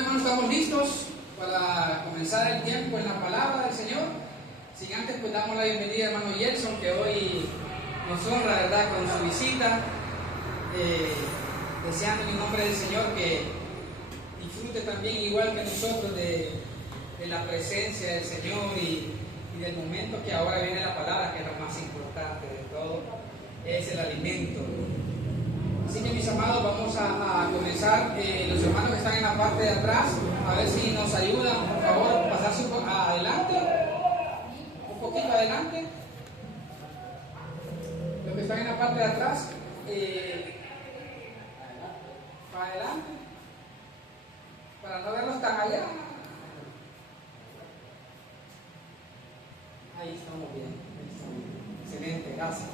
Bueno, hermanos, estamos listos para comenzar el tiempo en la palabra del Señor. Sin antes, pues damos la bienvenida a hermano Gelson, que hoy nos honra, ¿verdad?, con su visita. Deseando en el nombre del Señor que disfrute también, igual que nosotros, de la presencia del Señor y del momento que ahora viene la palabra, que es lo más importante de todo, es el alimento. Así que, mis amados, vamos a comenzar. Los hermanos que están en la parte de atrás, a ver si nos ayudan, por favor, pasarse un poco adelante, un poquito adelante. Los que están en la parte de atrás, para adelante, para no verlos tan allá. Ahí estamos bien, excelente, gracias.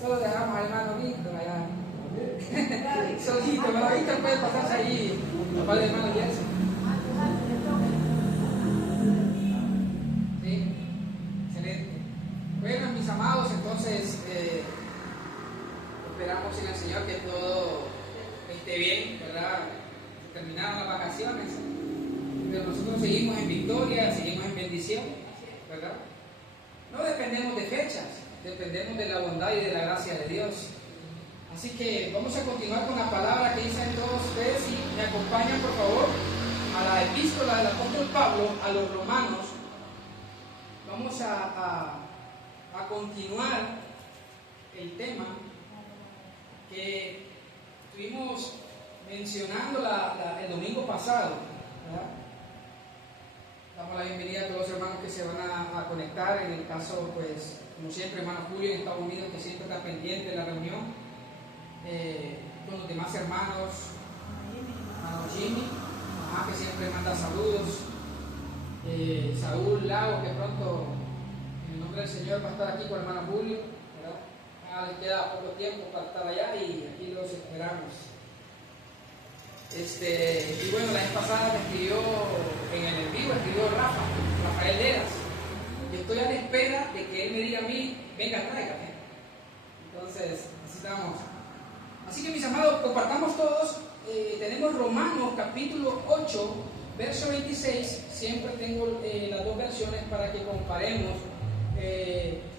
Solo dejamos al hermano Víctor allá. Solito, hermano Víctor puede pasarse allí, papá del hermano Gelson. Sí, excelente. Bueno, mis amados, entonces esperamos en el Señor que todo esté bien, ¿verdad? Terminaron las vacaciones, pero nosotros seguimos en victoria, seguimos en bendición, ¿verdad? No dependemos de fechas, dependemos de la bondad y de la gracia de Dios. Así que vamos a continuar con la palabra que dicen todos ustedes, y me acompañan, por favor, a la epístola del apóstol Pablo a los romanos. Vamos a continuar el tema que estuvimos mencionando el domingo pasado, ¿verdad? Damos la bienvenida a todos los hermanos que se van a conectar. En el caso, pues, como siempre, hermano Julio en Estados Unidos, que siempre está pendiente de la reunión, con los demás hermanos, hermano Jimmy, que siempre manda saludos, Saúl Lago, que pronto, en el nombre del Señor, va a estar aquí con el hermano Julio, ¿verdad? Le queda poco tiempo para estar allá y aquí los esperamos. Y bueno, la vez pasada me escribió en el vivo, escribió Rafael Leras. Yo estoy a la espera de que él me diga a mí, venga, tráigame. Entonces, así estamos. Así que, mis amados, compartamos todos. Tenemos Romanos capítulo 8, verso 26. Siempre tengo las dos versiones para que comparemos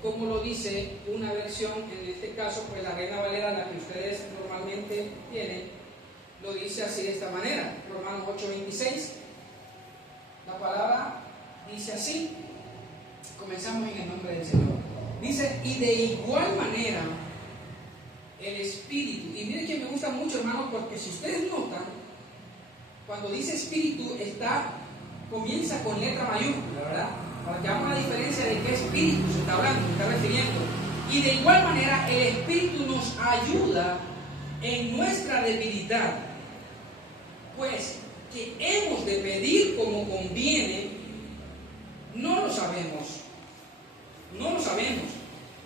cómo lo dice una versión. En este caso, pues la Reina Valera, la que ustedes normalmente tienen, lo dice así, de esta manera. Romanos 8, 26. La palabra dice así. Comenzamos en el nombre del Señor. Dice: y de igual manera el Espíritu. Y miren que me gusta mucho, hermanos, porque si ustedes notan, cuando dice Espíritu, comienza con letra mayúscula, ¿verdad? Para que hagamos la diferencia de qué Espíritu se está hablando, se está refiriendo. Y de igual manera el Espíritu nos ayuda en nuestra debilidad, pues que hemos de pedir como conviene, no lo sabemos,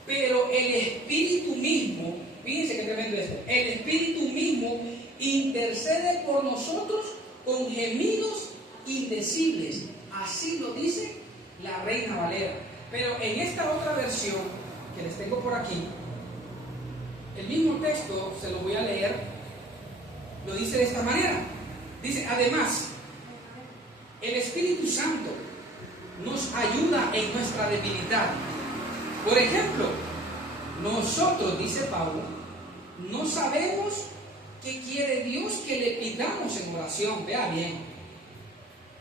pero el Espíritu mismo, fíjense qué tremendo esto, el Espíritu mismo intercede por nosotros con gemidos indecibles. Así lo dice la Reina Valera. Pero en esta otra versión que les tengo por aquí, el mismo texto, se lo voy a leer, lo dice de esta manera. Dice: además, el Espíritu Santo nos ayuda en nuestra debilidad. Por ejemplo, nosotros, dice Pablo, no sabemos qué quiere Dios que le pidamos en oración. Vea bien.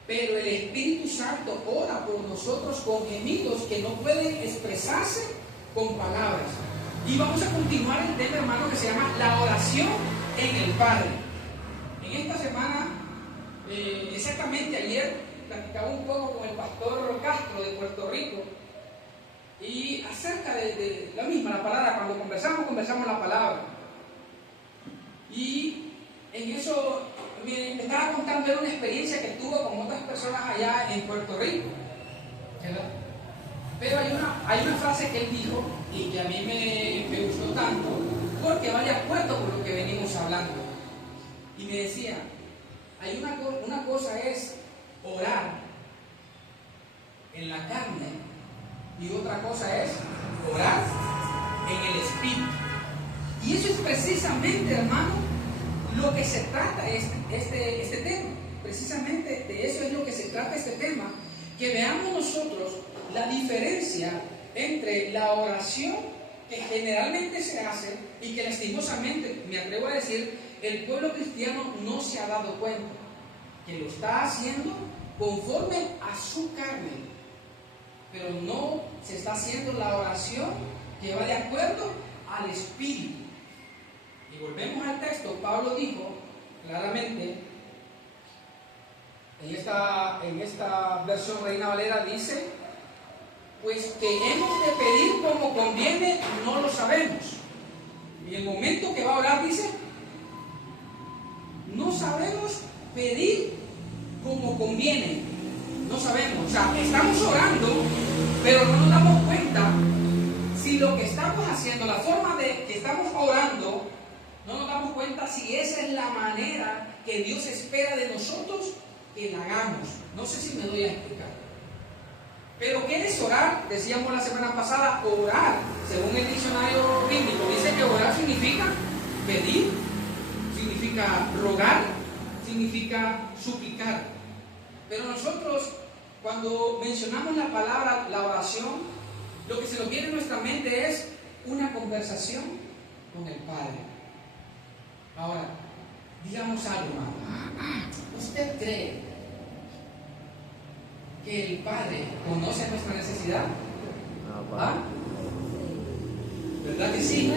Pero el Espíritu Santo ora por nosotros con gemidos que no pueden expresarse con palabras. Y vamos a continuar el tema, hermano, que se llama la oración en el Padre. En esta semana, exactamente ayer, platicaba un poco con el pastor Castro de Puerto Rico, y acerca de la misma, la palabra. Cuando conversamos la palabra. Y en eso me estaba contando una experiencia que tuvo con otras personas allá en Puerto Rico, ¿verdad? Pero hay una frase que él dijo y que a mí me gustó tanto, porque va de acuerdo con lo que venimos hablando. Y me decía: hay una cosa es orar en la carne y otra cosa es orar en el Espíritu. Y eso es precisamente, hermano, lo que se trata este tema. precisamente de eso es lo que se trata este tema, que veamos nosotros la diferencia entre la oración que generalmente se hace y que lastimosamente, me atrevo a decir, el pueblo cristiano no se ha dado cuenta, que lo está haciendo conforme a su carne, pero no se está haciendo la oración que va de acuerdo al Espíritu. Y volvemos al texto. Pablo dijo claramente, en esta versión Reina Valera dice, pues que hemos de pedir como conviene, no lo sabemos. Y el momento que va a orar dice, no sabemos pedir como conviene, no sabemos. O sea, estamos orando, pero no nos damos cuenta si lo que estamos haciendo, la forma de que estamos orando, no nos damos cuenta si esa es la manera que Dios espera de nosotros que la hagamos. No sé si me doy a explicar. Pero ¿qué es orar? Decíamos la semana pasada, orar, según el diccionario bíblico, dice que orar significa pedir, significa rogar, significa suplicar. Pero nosotros, cuando mencionamos la palabra, la oración, lo que se nos viene a nuestra mente es una conversación con el Padre. Ahora, digamos algo, hermano. ¿Usted cree que el Padre conoce nuestra necesidad? ¿Ah? ¿Verdad que sí?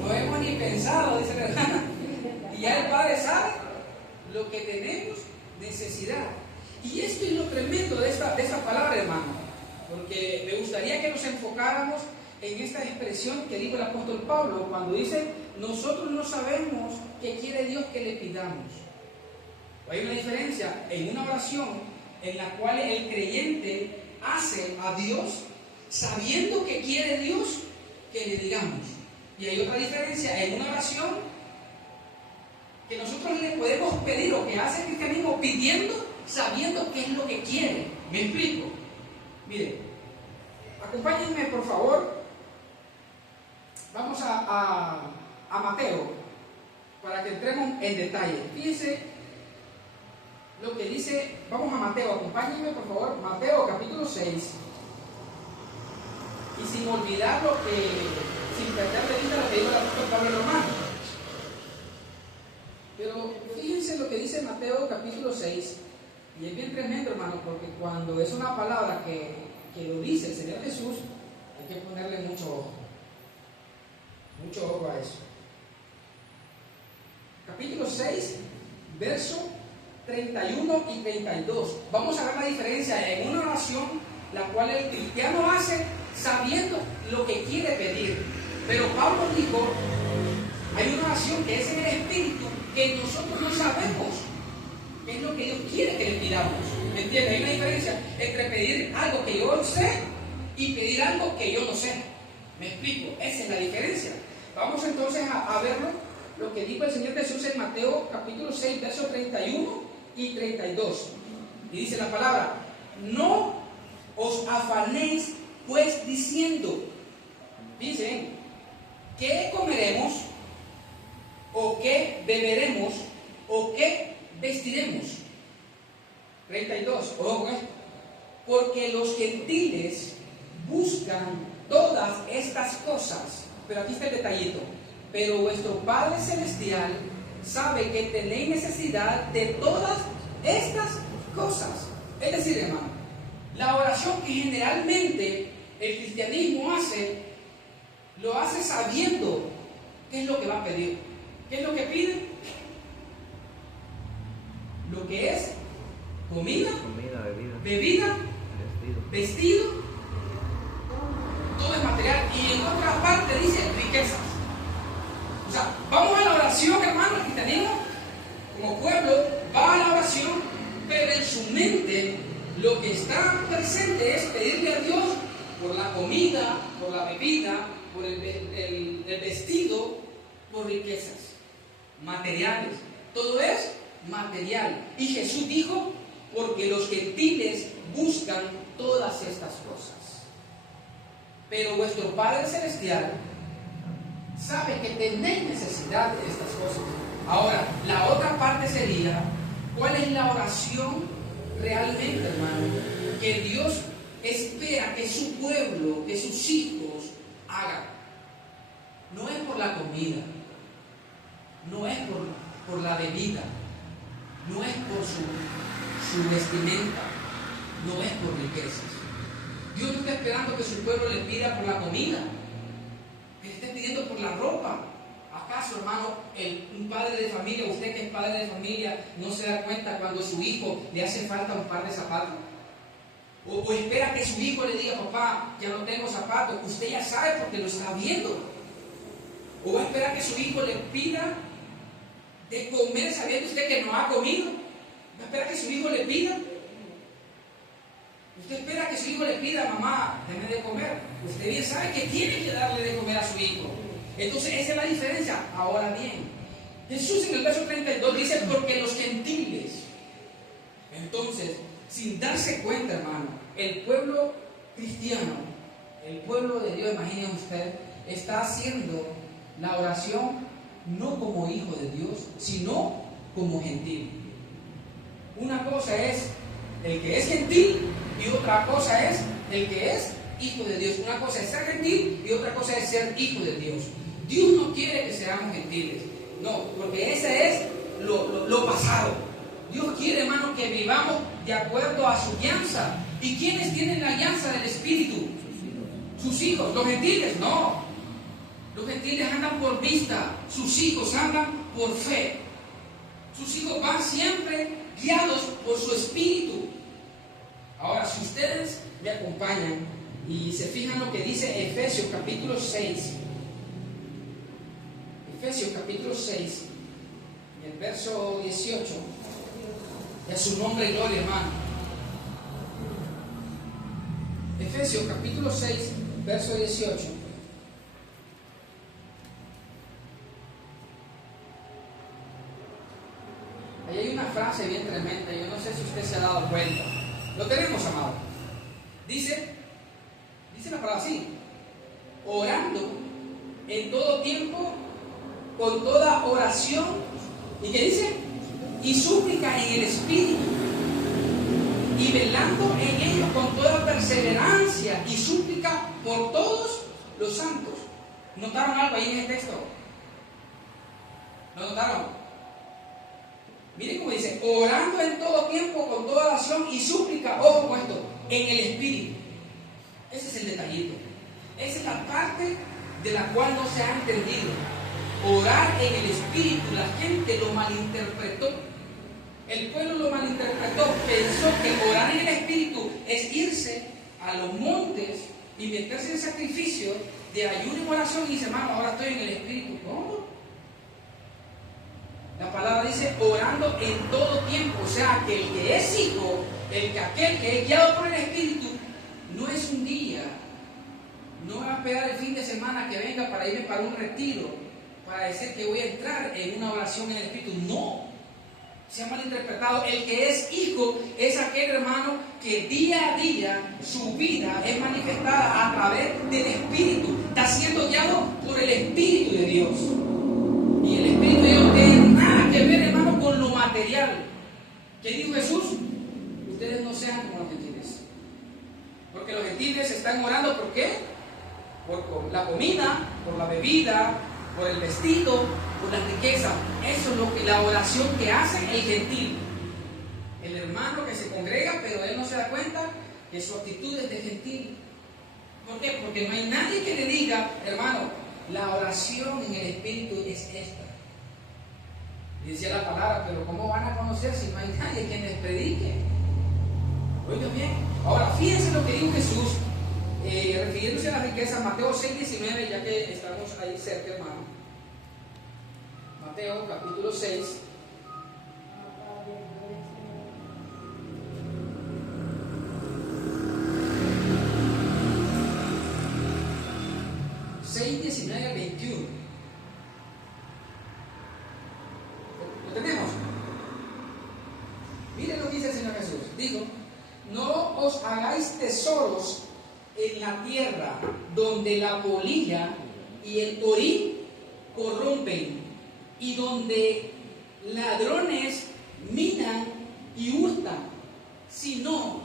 No hemos ni pensado, dice la hermana. Y ya el Padre sabe lo que tenemos necesidad. Y esto es lo tremendo de esta palabra, hermano, porque me gustaría que nos enfocáramos en esta expresión que dijo el apóstol Pablo cuando dice, nosotros no sabemos qué quiere Dios que le pidamos. Hay una diferencia en una oración en la cual el creyente hace a Dios sabiendo que quiere Dios que le digamos. Y hay otra diferencia en una oración que nosotros le podemos pedir, o que hace el cristianismo pidiendo, sabiendo qué es lo que quiere. ¿Me explico? Mire, acompáñenme por favor. Vamos a Mateo, para que entremos en detalle. Fíjense lo que dice, vamos a Mateo, acompáñenme por favor, Mateo capítulo 6. Y sin olvidar sin perder de vista lo que dijo el apóstol Pablo en Romanos. Pero fíjense lo que dice Mateo capítulo 6, y es bien tremendo, hermano, porque cuando es una palabra que lo dice el Señor Jesús, hay que ponerle mucho ojo a eso. Capítulo 6, verso 31 y 32. Vamos a ver la diferencia en una oración, la cual el cristiano hace sabiendo lo que quiere pedir. Pero Pablo dijo, hay una oración que es en el Espíritu, que nosotros no sabemos qué es lo que Dios quiere que le pidamos. ¿Me entiendes? Hay una diferencia entre pedir algo que yo sé y pedir algo que yo no sé. ¿Me explico? Esa es la diferencia. Vamos entonces a verlo, lo que dijo el Señor Jesús en Mateo capítulo 6, versos 31 y 32. Y dice la palabra, no os afanéis pues diciendo, dicen, ¿qué comeremos? ¿O qué beberemos? ¿O qué vestiremos? 32, ojo con esto. Porque los gentiles buscan todas estas cosas. Pero aquí está el detallito. Pero vuestro Padre Celestial sabe que tenéis necesidad de todas estas cosas. Es decir, hermano, la oración que generalmente el cristianismo hace, lo hace sabiendo qué es lo que va a pedir. ¿Qué es lo que pide? Lo que es comida, bebida, vestido, todo es material. Y en otra parte dice riquezas. O sea, vamos a la oración, hermano, el cristianismo, como pueblo, va a la oración, pero en su mente lo que está presente es pedirle a Dios por la comida, por la bebida, por el vestido, por riquezas materiales. Todo es material. Y Jesús dijo, porque los gentiles buscan todas estas cosas. Pero vuestro Padre Celestial sabe que tenéis necesidad de estas cosas. Ahora, la otra parte sería, ¿cuál es la oración realmente, hermano, que Dios espera que su pueblo, que sus hijos hagan? No es por la comida, no es por la bebida, no es por su vestimenta, no es por riquezas. Dios no está esperando que su pueblo le pida por la comida, que le esté pidiendo por la ropa. ¿Acaso, hermano, un padre de familia, usted que es padre de familia, no se da cuenta cuando su hijo le hace falta un par de zapatos? O espera que su hijo le diga, papá, ya no tengo zapatos. Usted ya sabe porque lo está viendo. O va a esperar que su hijo le pida de comer sabiendo usted que no ha comido. Va a esperar que su hijo le pida. Usted espera que su hijo le pida, mamá, deme de comer. Usted bien sabe que tiene que darle de comer a su hijo. Entonces esa es la diferencia. Ahora bien, Jesús en el verso 32 dice, porque los gentiles. Entonces, sin darse cuenta, hermano, el pueblo cristiano, el pueblo de Dios, imagine usted, está haciendo la oración no como hijo de Dios, sino como gentil. Una cosa es el que es gentil y otra cosa es el que es hijo de Dios. Una cosa es ser gentil y otra cosa es ser hijo de Dios. Dios no quiere que seamos gentiles, no, porque ese es lo pasado. Dios quiere, hermano, que vivamos de acuerdo a su guianza. ¿Y quiénes tienen la guianza del Espíritu? Sus hijos. Los gentiles, no. Los gentiles andan por vista, sus hijos andan por fe. Sus hijos van siempre guiados por su espíritu. Ahora, si ustedes me acompañan y se fijan lo que dice Efesios capítulo 6, Efesios capítulo 6, y el verso 18, y a su nombre y gloria, hermano. Efesios capítulo 6, verso 18. Ahí hay una frase bien tremenda, yo no sé si usted se ha dado cuenta. Lo tenemos, amado. Dice la palabra así: orando en todo tiempo, con toda oración, ¿y qué dice? Y súplica en el Espíritu, y velando en ello con toda perseverancia y súplica por todos los santos. ¿Notaron algo ahí en el texto? ¿Lo notaron? Miren cómo dice: orando en todo tiempo con toda oración y súplica, ojo con esto, en el Espíritu. Ese es el detallito. Esa es la parte de la cual no se ha entendido. Orar en el Espíritu, la gente lo malinterpretó. El pueblo lo malinterpretó, pensó que orar en el Espíritu es irse a los montes y meterse en sacrificio de ayuno y oración y dice, hermano, ahora estoy en el Espíritu. ¿Cómo? La palabra dice orando en todo tiempo, o sea que el que es hijo, aquel que es guiado por el Espíritu, no es un día, no va a esperar el fin de semana que venga para irme para un retiro, para decir que voy a entrar en una oración en el Espíritu. No, se ha malinterpretado. El que es hijo es aquel hermano que día a día su vida es manifestada a través del Espíritu, está siendo guiado por el Espíritu de Dios. Y el Espíritu de Dios no tiene nada que ver, hermano, con lo material. ¿Qué dijo Jesús? Ustedes no sean como los gentiles. Porque los gentiles están orando, ¿por qué? Por la comida, por la bebida, por el vestido, por la riqueza. Eso es lo que la oración que hace el gentil. El hermano que se congrega, pero él no se da cuenta que su actitud es de gentil. ¿Por qué? Porque no hay nadie que le diga, hermano, la oración en el Espíritu es esta. Y decía la palabra, pero ¿cómo van a conocer si no hay nadie quien les predique? Oigan bien. Ahora, fíjense lo que dijo Jesús, refiriéndose a la riqueza, Mateo 6:19, ya que estamos ahí cerca, hermano. Mateo capítulo 6. ...6, 19 al 21. ¿Lo tenemos? Miren lo que dice el Señor Jesús. Dijo, no os hagáis tesoros en la tierra, donde la polilla y el orín corrompen, y donde ladrones minan y hurtan, sino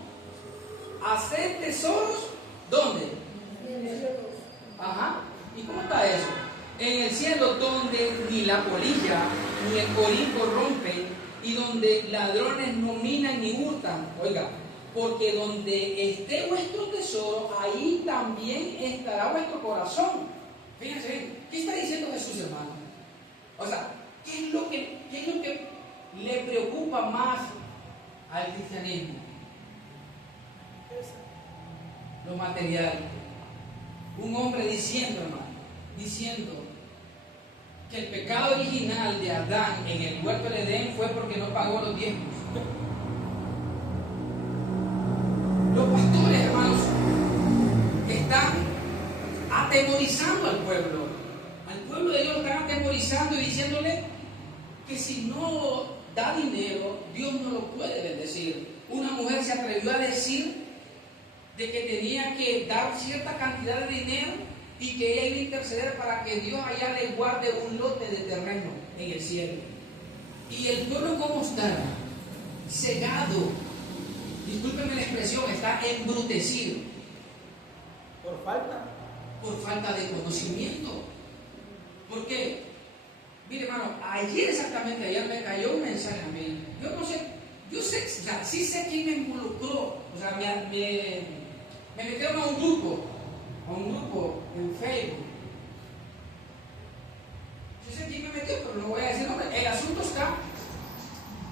hacer tesoros, ¿dónde? Ajá. ¿Y cómo está eso? En el cielo, donde ni la polilla ni el orín corrompen, y donde ladrones no minan ni hurtan. Oiga, porque donde esté vuestro tesoro, ahí también estará vuestro corazón. Fíjense bien, ¿qué está diciendo Jesús, hermano? O sea, ¿qué es lo que le preocupa más al cristianismo? Lo material. Un hombre diciendo, hermano, diciendo que el pecado original de Adán en el huerto del Edén fue porque no pagó los diezmos. Los pastores, hermanos, están atemorizando al pueblo. Al pueblo de Dios lo están atemorizando y diciéndole que si no da dinero, Dios no lo puede bendecir. Una mujer se atrevió a decir de que tenía que dar cierta cantidad de dinero y que ella iba a interceder para que Dios allá le guarde un lote de terreno en el cielo. Y el pueblo, ¿cómo está? Cegado. Discúlpenme la expresión, está embrutecido. Por falta de conocimiento. ¿Por qué? Mire, hermano, ayer me cayó un mensaje a mí. Yo no sé, o sea, sí sé quién me involucró. O sea, me metieron a un grupo en Facebook. Yo sé quién me metió, pero no voy a decir nombre. El asunto está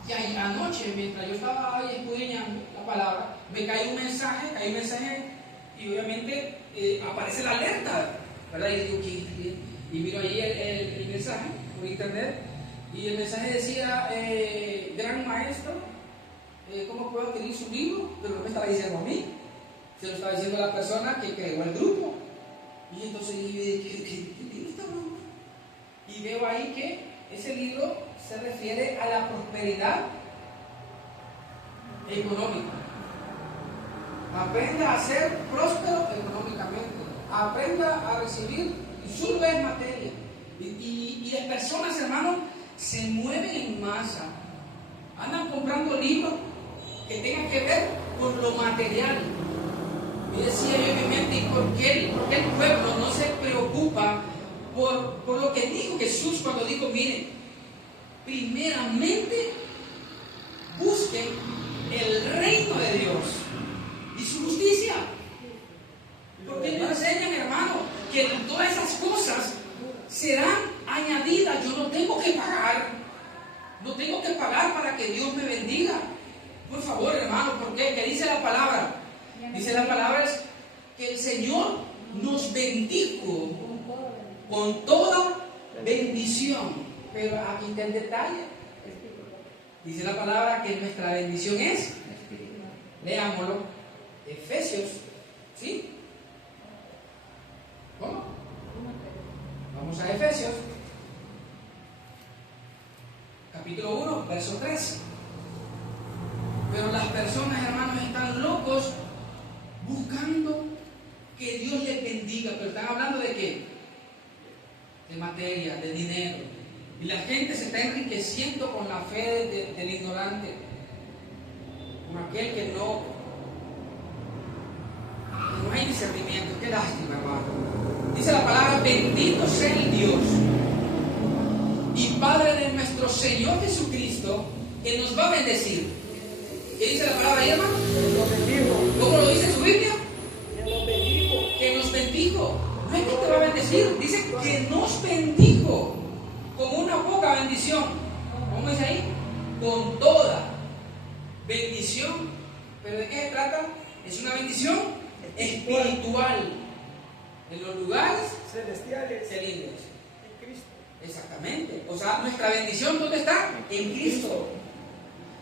que anoche, mientras yo estaba ahí escudriñando la palabra, me cayó un mensaje y obviamente aparece la alerta, ¿verdad? Y digo, ¿qué? Y miro ahí el mensaje por internet, y el mensaje decía, gran maestro, ¿cómo puedo adquirir su libro? Pero no me estaba diciendo a mí, se lo estaba diciendo a la persona que creó el grupo. Y entonces dije, ¿qué libro está hablando? Y veo ahí que ese libro se refiere a la prosperidad económica. Aprenda a ser próspero económicamente. Aprenda a recibir, y solo es materia. Y las personas, hermanos, se mueven en masa. Andan comprando libros que tengan que ver con lo material. Y decía yo en mi mente, ¿y por qué el pueblo no se preocupa por lo que dijo Jesús cuando dijo, miren, primeramente busquen el reino de Dios y su justicia? Porque nos enseñan, hermano, que todas esas cosas serán añadidas. Yo no tengo que pagar para que Dios me bendiga. Por favor, hermano, ¿por qué? ¿Qué dice la palabra? Dice la palabra es que el Señor nos bendijo con toda bendición. Pero aquí está el detalle. Dice la palabra que nuestra bendición es, leámoslo, Efesios, ¿sí? ¿Cómo? Vamos a Efesios, capítulo 1, verso 13. Pero las personas, hermanos, están locos buscando que Dios les bendiga. Pero están hablando de qué? De materia, de dinero. Y la gente se está enriqueciendo con la fe del ignorante, con aquel que no hay discernimiento. Qué lástima, hermano. Dice la palabra, bendito sea el Dios y Padre de nuestro Señor Jesucristo, que nos va a bendecir. ¿Qué dice la palabra ahí, hermano? ¿Cómo lo dice su Biblia? Que nos bendijo. No es que te va a bendecir, dice que nos bendijo con una poca bendición. ¿Cómo dice ahí? Con toda bendición. ¿Pero de qué se trata? Es una bendición espiritual en los lugares celestiales. En Cristo. Exactamente. O sea, nuestra bendición, ¿dónde está? En Cristo.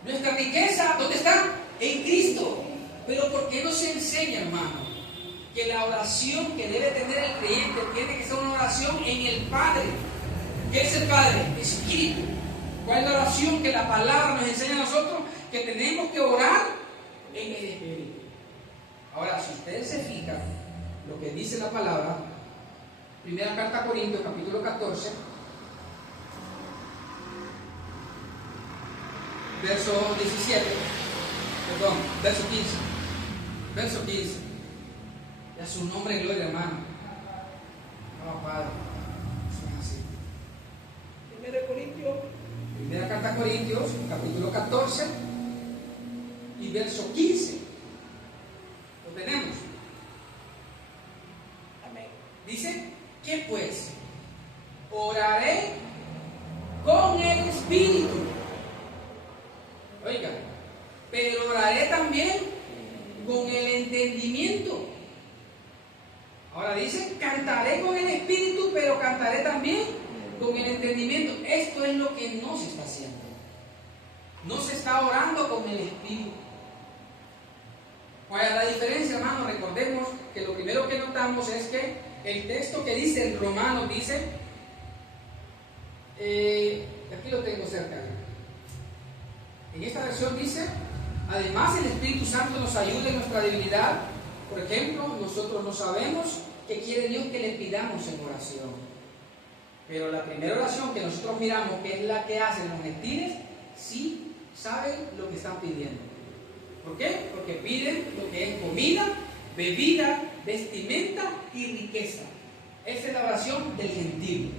Nuestra riqueza, ¿dónde está? En Cristo. Pero ¿por qué no se enseña, hermano, que la oración que debe tener el creyente tiene que ser una oración en el Padre? ¿Qué es el Padre? Espíritu. ¿Cuál es la oración que la palabra nos enseña a nosotros? Que tenemos que orar en el Espíritu. Ahora, si ustedes se fijan, lo que dice la palabra, primera carta a Corintios, capítulo 14, verso 17, perdón, verso 15. Verso 15. Y a su nombre, gloria, hermano. No, Padre. Eso es así. Primera carta a Corintios, capítulo 14 y verso 15. Lo tenemos. Amén. Dice, ¿qué pues? Oraré con el Espíritu. Oiga, pero oraré también con el entendimiento. Ahora dice, cantaré con el Espíritu, pero cantaré también con el entendimiento. Esto es lo que no se está haciendo. No se está orando con el Espíritu. ¿Cuál es la diferencia, hermano? Recordemos que lo primero que notamos es que el texto que dice en Romanos dice, aquí lo tengo cerca. En esta versión dice, además el Espíritu Santo nos ayuda en nuestra debilidad. Por ejemplo, nosotros no sabemos qué quiere Dios que le pidamos en oración. Pero la primera oración que nosotros miramos, que es la que hacen los gentiles, sí saben lo que están pidiendo. ¿Por qué? Porque piden lo que es comida, bebida, vestimenta y riqueza. Esa es la oración del gentil.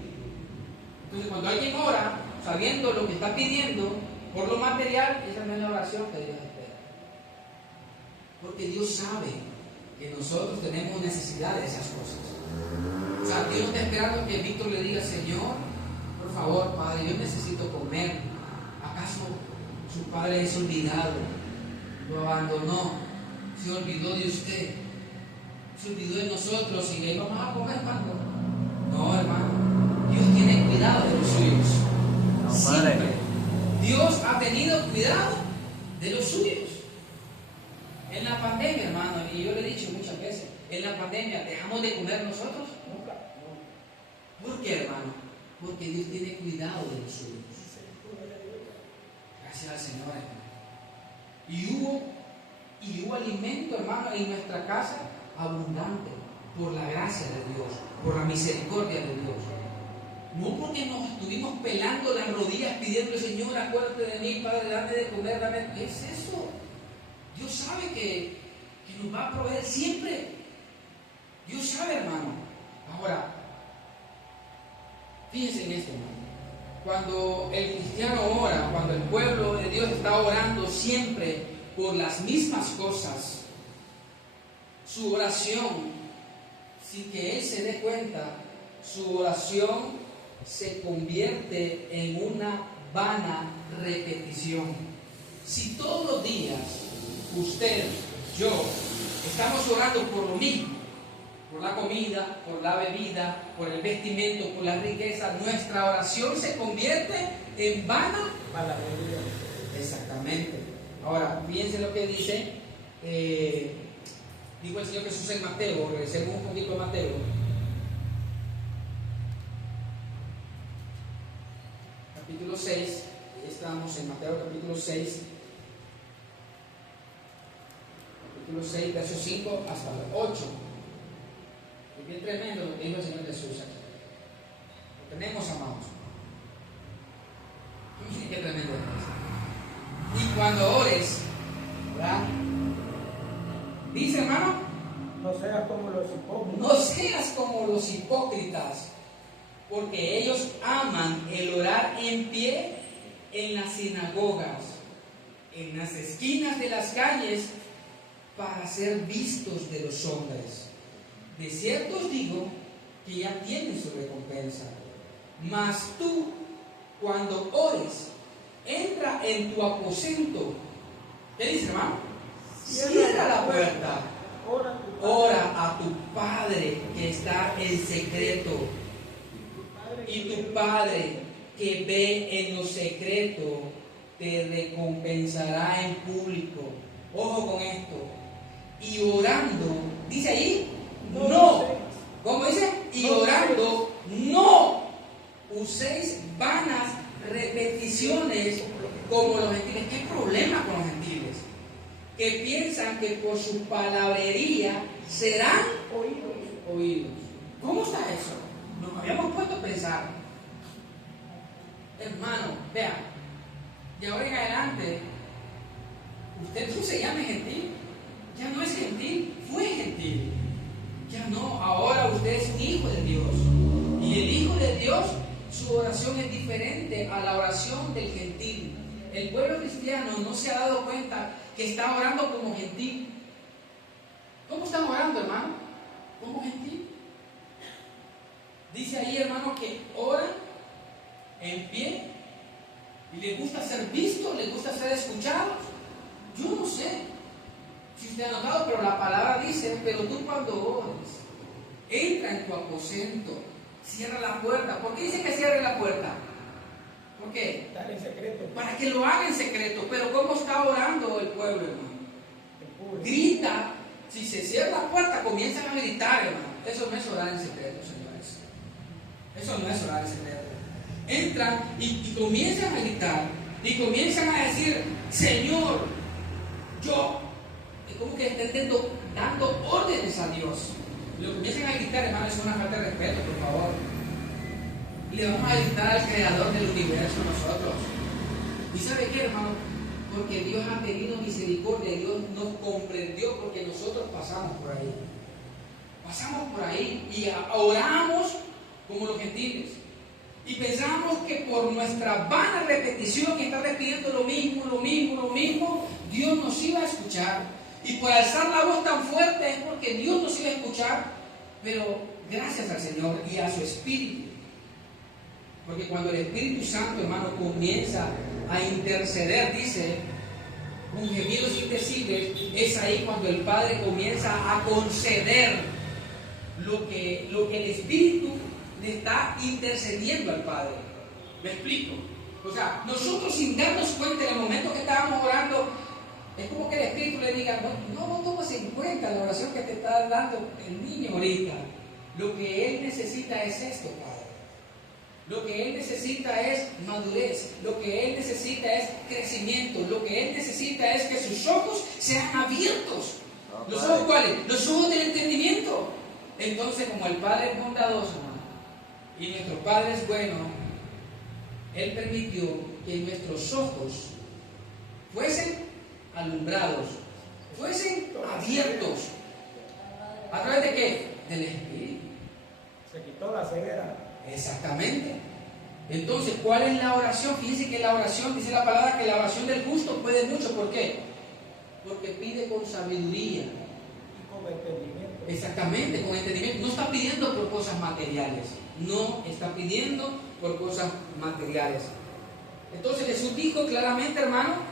Entonces, cuando alguien ora, sabiendo lo que está pidiendo por lo material, esa no es la oración que Dios espera. Porque Dios sabe que nosotros tenemos necesidad de esas cosas. O sea, Dios está esperando que Víctor le diga, Señor, por favor, Padre, yo necesito comer. ¿Acaso su padre es olvidado? Lo abandonó, se olvidó de usted, se olvidó de nosotros y le vamos a comer, hermano. No, hermano, Dios tiene cuidado de los suyos. No, siempre. Dios ha tenido cuidado de los suyos. En la pandemia, hermano, y yo le he dicho muchas veces, en la pandemia, ¿dejamos de comer nosotros? Nunca. ¿Por qué, hermano? Porque Dios tiene cuidado de los suyos. Gracias al Señor, hermano. Y hubo alimento, hermano, en nuestra casa abundante, por la gracia de Dios, por la misericordia de Dios. No porque nos estuvimos pelando las rodillas pidiendo, Señor, acuérdate de mí, Padre, dame de comer, dame. ¿Qué es eso? Dios sabe que nos va a proveer siempre. Dios sabe, hermano. Ahora, fíjense en esto, hermano. Cuando el cristiano ora, cuando el pueblo de Dios está orando siempre por las mismas cosas, su oración, sin que él se dé cuenta, su oración se convierte en una vana repetición. Si todos los días usted, yo, estamos orando por lo mismo, por la comida, por la bebida, por el vestimento, por la riqueza, nuestra oración se convierte en vana. Exactamente. Ahora, fíjense lo que dice, dijo el Señor Jesús en Mateo, regresemos un poquito a Mateo. Capítulo 6, estamos en Mateo capítulo 6. Capítulo 6, verso 5 hasta el 8. Es bien tremendo lo que dijo el Señor Jesús aquí. Lo tenemos, amados. Qué tremendo es. Y cuando ores, ¿verdad? Dice, hermano, no seas como los hipócritas. No seas como los hipócritas, porque ellos aman el orar en pie en las sinagogas, en las esquinas de las calles, para ser vistos de los hombres. De cierto os digo que ya tienen su recompensa. Mas tú, cuando ores, entra en tu aposento. ¿Qué dice, hermano? Cierra la puerta. Ora a tu Padre que está en secreto. Y tu Padre que ve en lo secreto te recompensará en público. Ojo con esto. Y orando, dice ahí, no. ¿Cómo dice? Y orando, no uséis vanas repeticiones como los gentiles. ¿Qué problema con los gentiles? Que piensan que por su palabrería serán oídos. ¿Cómo está eso? Nos habíamos puesto a pensar. Hermano, vean, de ahora en adelante, usted no se llame gentil, ya no es gentil, fue gentil. Ya no, ahora usted es un hijo de Dios. Y el hijo de Dios, su oración es diferente a la oración del gentil. El pueblo cristiano no se ha dado cuenta que está orando como gentil. ¿Cómo están orando, hermano? Como gentil. Dice ahí, hermano, que oran en pie y les gusta ser vistos, les gusta ser escuchados. Yo no sé si usted ha notado, pero la palabra dice: pero tú cuando ores, entra en tu aposento, cierra la puerta. ¿Por qué dice que cierre la puerta? ¿Por qué? Dale en secreto. Para que lo haga en secreto. Pero ¿cómo está orando el pueblo, hermano? Grita. Si se cierra la puerta, comienzan a gritar, hermano. Eso no es orar en secreto, señores. Eso no es orar en secreto. Entran y comienzan a gritar. Y comienzan a decir: Señor, yo. Es como que estén dando órdenes a Dios. Lo comienzan a gritar, hermano, es una falta de respeto, por favor. Le vamos a gritar al creador del universo nosotros. ¿Y sabe qué, hermano? Porque Dios ha tenido misericordia, Dios nos comprendió porque nosotros pasamos por ahí. Pasamos por ahí y oramos como los gentiles. Y pensamos que por nuestra vana repetición, que está repitiendo lo mismo, Dios nos iba a escuchar. Y por alzar la voz tan fuerte es porque Dios nos iba a escuchar, pero gracias al Señor y a su Espíritu. Porque cuando el Espíritu Santo, hermano, comienza a interceder, dice, con gemidos indecibles, es ahí cuando el Padre comienza a conceder lo que el Espíritu le está intercediendo al Padre. ¿Me explico? O sea, nosotros sin darnos cuenta en el momento que estábamos orando, es como que el Espíritu le diga: no tomes en cuenta la oración que te está dando el niño ahorita. Lo que él necesita es esto, Padre. Lo que él necesita es madurez. Lo que él necesita es crecimiento. Lo que él necesita es que sus ojos sean abiertos. ¿Los ojos cuáles? Los ojos del entendimiento. Entonces, como el Padre es bondadoso, hermano, y nuestro Padre es bueno, Él permitió que nuestros ojos fuesen alumbrados, fuesen abiertos. ¿A través de qué? Del Espíritu. Se quitó la ceguera. Exactamente. Entonces, ¿cuál es la oración? Fíjense que la oración, dice la palabra que la oración del justo puede mucho. ¿Por qué? Porque pide con sabiduría. Y con entendimiento. Exactamente, con entendimiento. No está pidiendo por cosas materiales. No está pidiendo por cosas materiales. Entonces Jesús dijo claramente, hermano,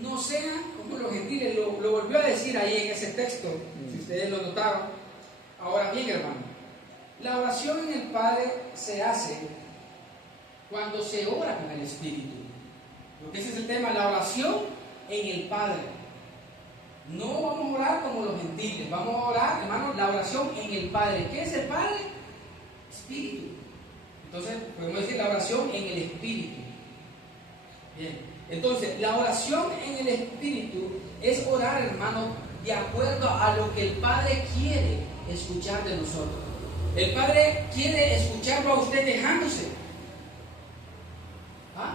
no sean como los gentiles. Lo volvió a decir ahí en ese texto, si ustedes lo notaron. Ahora bien, hermano, la oración en el Padre se hace cuando se ora con el Espíritu. Porque ese es el tema, la oración en el Padre. No vamos a orar como los gentiles, vamos a orar, hermano, la oración en el Padre. ¿Qué es el Padre? Espíritu. Entonces, podemos decir la oración en el Espíritu. Bien, entonces, la oración en el Espíritu es orar, hermano, de acuerdo a lo que el Padre quiere escuchar de nosotros. El Padre quiere escucharlo a usted quejándose. ¿Ah?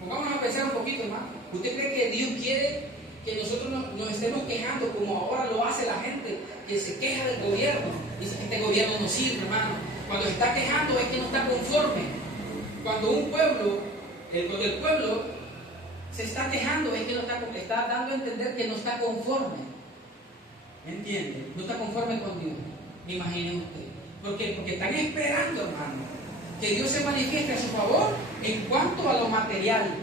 Pongámonos a pensar un poquito, hermano. ¿Usted cree que Dios quiere que nosotros nos estemos quejando como ahora lo hace la gente que se queja del gobierno? Dice que este gobierno no sirve, hermano. Cuando se está quejando es que no está conforme. Cuando el pueblo se está quejando es que no está dando a entender que no está conforme. ¿Me entiende? No está conforme con Dios. Imaginen usted. ¿Por qué? Porque están esperando, hermano, que Dios se manifieste a su favor en cuanto a lo material.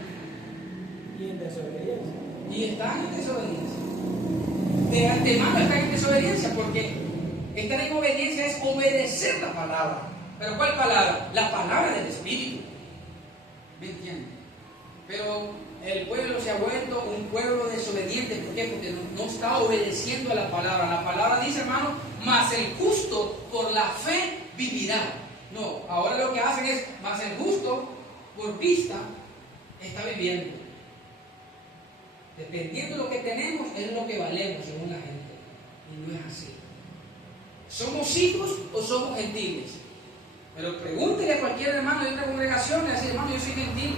Y en desobediencia. Y están en desobediencia. De antemano están en desobediencia, porque estar en obediencia es obedecer la palabra. ¿Pero cuál palabra? La palabra del Espíritu. ¿Me entienden? Pero el pueblo se ha vuelto un pueblo desobediente. ¿Por qué? Porque no está obedeciendo a la palabra. La palabra dice, hermano, mas el justo por la fe vivirá. No, ahora lo que hacen es, mas el justo por vista está viviendo. Dependiendo de lo que tenemos, es lo que valemos según la gente. Y no es así. ¿Somos hijos o somos gentiles? Pero pregúntele a cualquier hermano de otra congregación y le dice, hermano, yo soy gentil.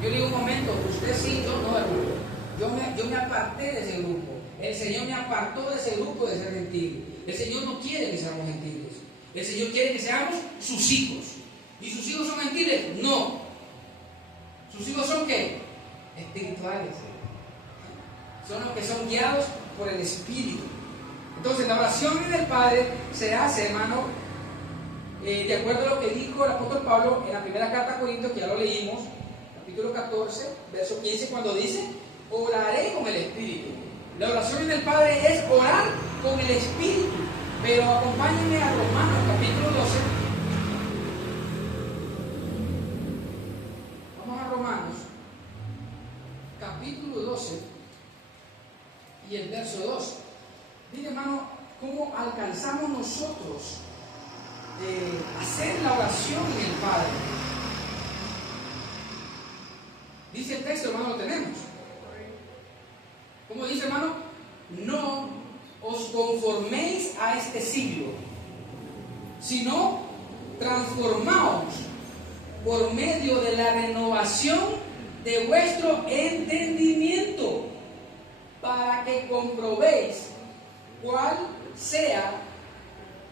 Yo le digo, un momento, usted sí, yo no, hermano. Yo me aparté de ese grupo. El Señor me apartó de ese grupo de ser gentil. El Señor no quiere que seamos gentiles. El Señor quiere que seamos sus hijos. ¿Y sus hijos son gentiles? No. ¿Sus hijos son qué? Espirituales. Son los que son guiados por el Espíritu. Entonces la oración en el Padre se hace, hermano, de acuerdo a lo que dijo el apóstol Pablo en la primera carta a Corintios, que ya lo leímos, capítulo 14, verso 15, cuando dice, oraré con el Espíritu. La oración en el Padre es orar con el Espíritu. Pero acompáñenme a Romanos, capítulo 12. Vamos a Romanos, capítulo 12 y el verso 2. Mire, hermano, cómo alcanzamos nosotros hacer la oración en el Padre. Dice el texto, hermano, lo tenemos. ¿Cómo dice, hermano? No os conforméis a este siglo, sino transformaos por medio de la renovación de vuestro entendimiento, para que comprobéis cuál sea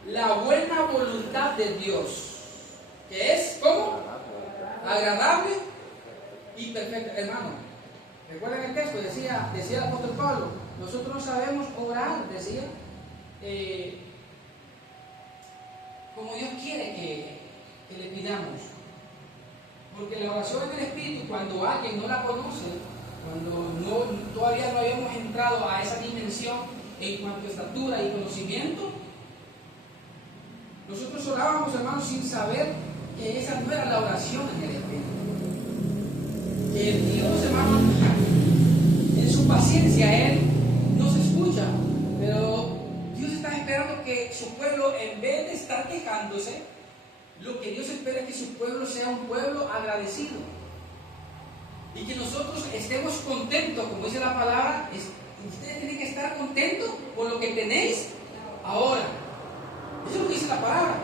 la buena voluntad de Dios, que es, ¿cómo? Agradable y perfecta. Hermano, recuerden el texto, decía el apóstol Pablo, nosotros no sabemos orar, decía, como Dios quiere que le pidamos. Porque la oración en el Espíritu, cuando alguien no la conoce, cuando todavía no habíamos entrado a esa dimensión en cuanto a estatura y conocimiento, nosotros orábamos, hermanos, sin saber que esa no era la oración en el Espíritu. Que el Dios, hermano, en su paciencia, Él nos escucha, pero Dios está esperando que su pueblo, en vez de estar quejándose, lo que Dios espera es que su pueblo sea un pueblo agradecido. Y que nosotros estemos contentos, como dice la palabra, ustedes tienen que estar contentos por lo que tenéis ahora. Eso es lo que dice la palabra.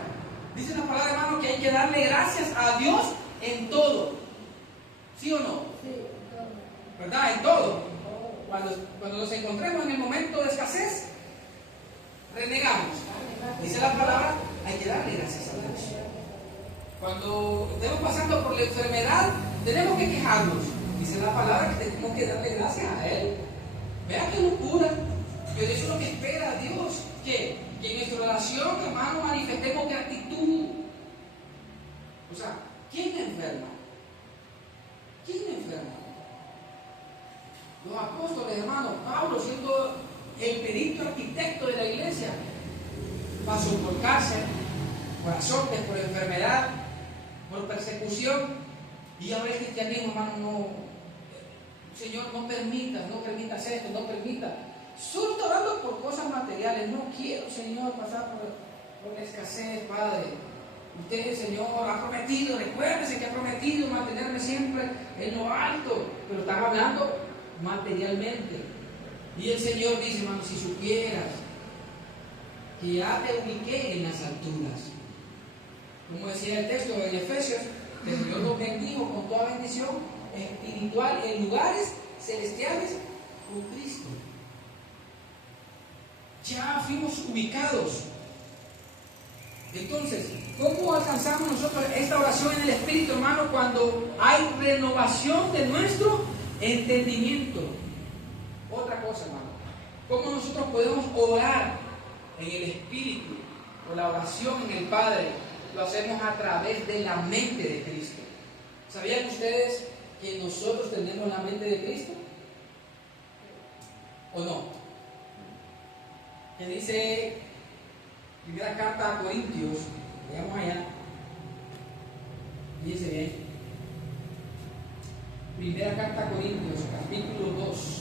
Dice la palabra, hermano, que hay que darle gracias a Dios en todo. ¿Sí o no? Sí. ¿Verdad? En todo. Cuando nos encontremos en el momento de escasez, renegamos. Dice la palabra, hay que darle gracias a Dios. Cuando estemos pasando por la enfermedad, tenemos que quejarnos. Dice la palabra que tenemos que darle gracias a Él. Vea qué locura. Pero eso es lo que espera Dios. Que en nuestra oración, hermano, manifestemos gratitud. O sea, ¿quién enferma? ¿Quién enferma? Los apóstoles, hermano, Pablo, siendo el perito arquitecto de la iglesia, pasó por cárcel, por azotes, por enfermedad, por persecución, y ahora el cristianismo, hermano, no, Señor, no permitas esto, no permita. Solo estoy orando por cosas materiales, no quiero, Señor, pasar por la escasez, Padre. Usted, Señor, ha prometido, recuérdese que ha prometido mantenerme siempre en lo alto, pero están hablando materialmente. Y el Señor dice, hermano, si supieras que ya te ubiqué en las alturas. Como decía el texto en Efesios, que el Señor nos bendijo con toda bendición espiritual en lugares celestiales con Cristo. Ya fuimos ubicados. Entonces, ¿cómo alcanzamos nosotros esta oración en el Espíritu, hermano, cuando hay renovación de nuestro entendimiento? Otra cosa, hermano, ¿cómo nosotros podemos orar en el Espíritu o la oración en el Padre? Lo hacemos a través de la mente de Cristo. ¿Sabían ustedes que nosotros tenemos la mente de Cristo? ¿O no? Que dice primera carta a Corintios, veamos allá, dice bien, primera carta a Corintios, capítulo 2.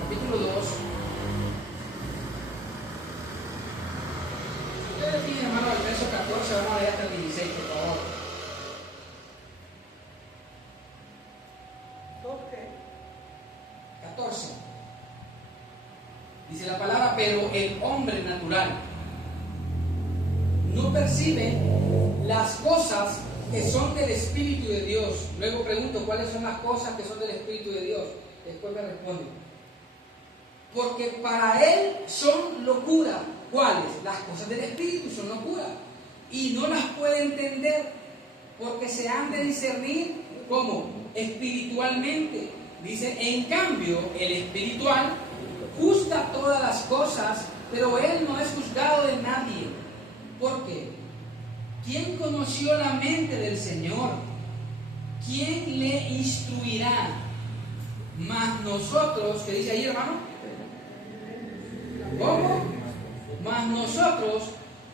Capítulo 2. Ustedes tienen, hermano, al verso 14, vamos a leer hasta el 16, por favor. Porque Dice la palabra, pero el hombre natural no percibe las cosas que son del Espíritu de Dios. Luego pregunto, ¿cuáles son las cosas que son del Espíritu de Dios? Después me responde. Porque para él son locura. ¿Cuáles? Las cosas del Espíritu son locura. Y no las puede entender porque se han de discernir como espiritualmente. Dice, en cambio, el espiritual juzga todas las cosas, pero él no es juzgado de nadie. ¿Por qué? ¿Quién conoció la mente del Señor? ¿Quién le instruirá? Mas nosotros, ¿qué dice ahí, hermano? ¿Cómo? Mas nosotros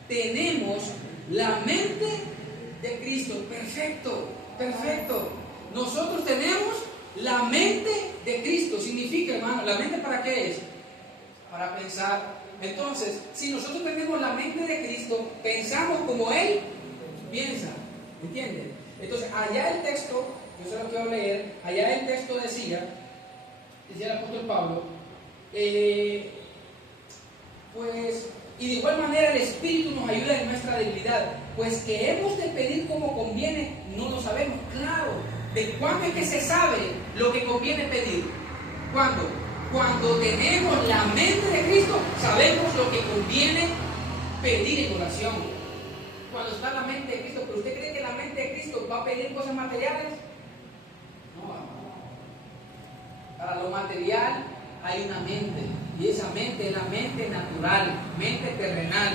tenemos la mente de Cristo. Perfecto, perfecto. Nosotros tenemos la mente de Cristo. Significa, hermano, ¿la mente para qué es? Para pensar. Entonces, si nosotros tenemos la mente de Cristo, pensamos como Él piensa. ¿Entienden? Entonces, allá el texto, yo se lo quiero leer, allá el texto decía el apóstol Pablo, pues, y de igual manera el Espíritu nos ayuda en nuestra debilidad, pues que hemos de pedir como conviene, no lo sabemos. Claro, ¿de cuándo es que se sabe lo que conviene pedir? ¿Cuándo? Cuando tenemos la mente de Cristo, sabemos lo que conviene pedir en oración. Cuando está la mente de Cristo, ¿pero usted cree que la mente de Cristo va a pedir cosas materiales? No, para lo material hay una mente, y esa mente es la mente natural, mente terrenal.